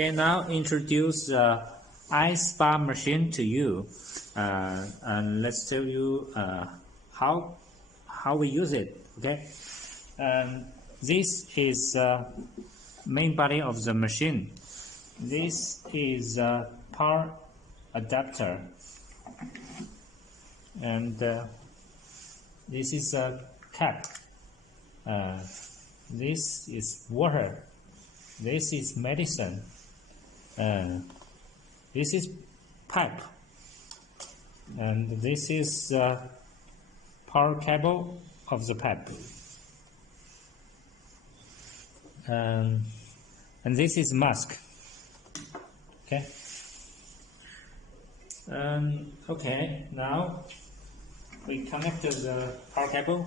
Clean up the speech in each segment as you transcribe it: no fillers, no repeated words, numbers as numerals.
Okay, now introduce the eye spa machine to you, and let's tell you how we use it. Okay, this is main body of the machine. This is a power adapter, and this is a cap. This is water. This is medicine. This is pipe, and this is power cable of the pipe, and this is mask. Okay. Okay. Now we connect the power cable.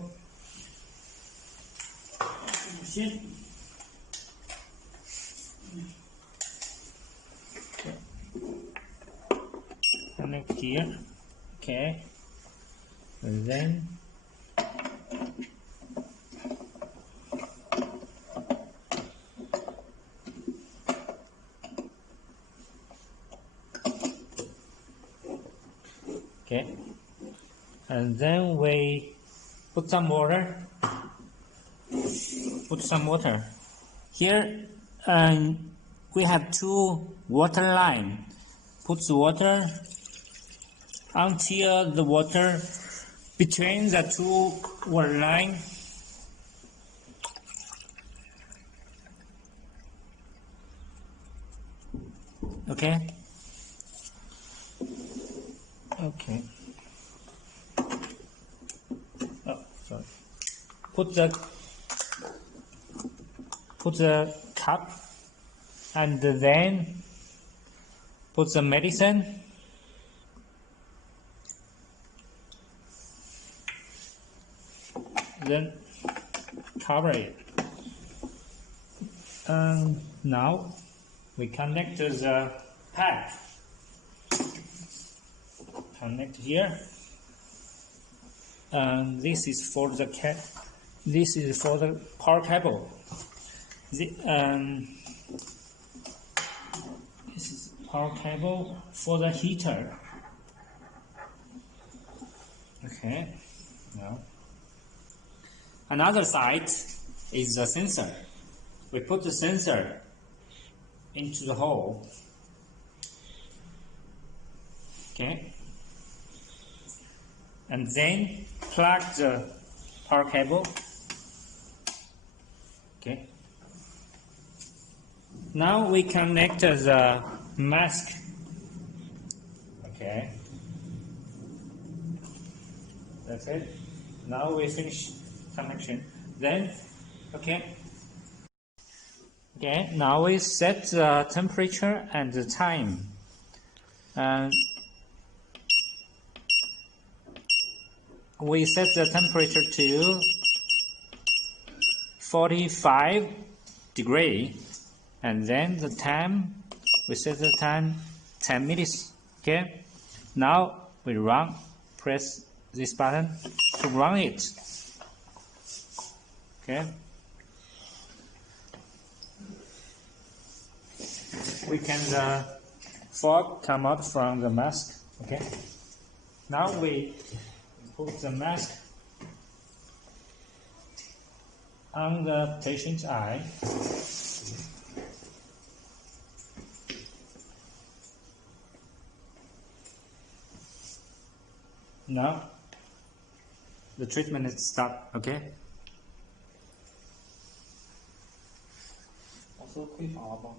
Connect here. Okay. And then okay. And then we put some water. Here, we have two water lines. Put the water until the water between the two water lines. Okay. Okay. Oh, sorry. Put the cup, and then put the medicine. Then cover it. And now we connect the pipe. Connect here. And this is for the power cable. This is power cable for the heater. Okay. Now another side is the sensor. We put the sensor into the hole. Okay. And then plug the power cable. Okay. Now we connect the mask. Okay. That's it. Now we finish connection. Then, okay. Okay. Now we set the temperature and the time. We set the temperature to 45 degrees, and then the time, we set the time 10 minutes. Okay. Now we press this button to run it. Okay. We can fog come out from the mask. Okay. Now we put the mask on the patient's eye. Now the treatment is stopped. Okay. 老师可以打了吗？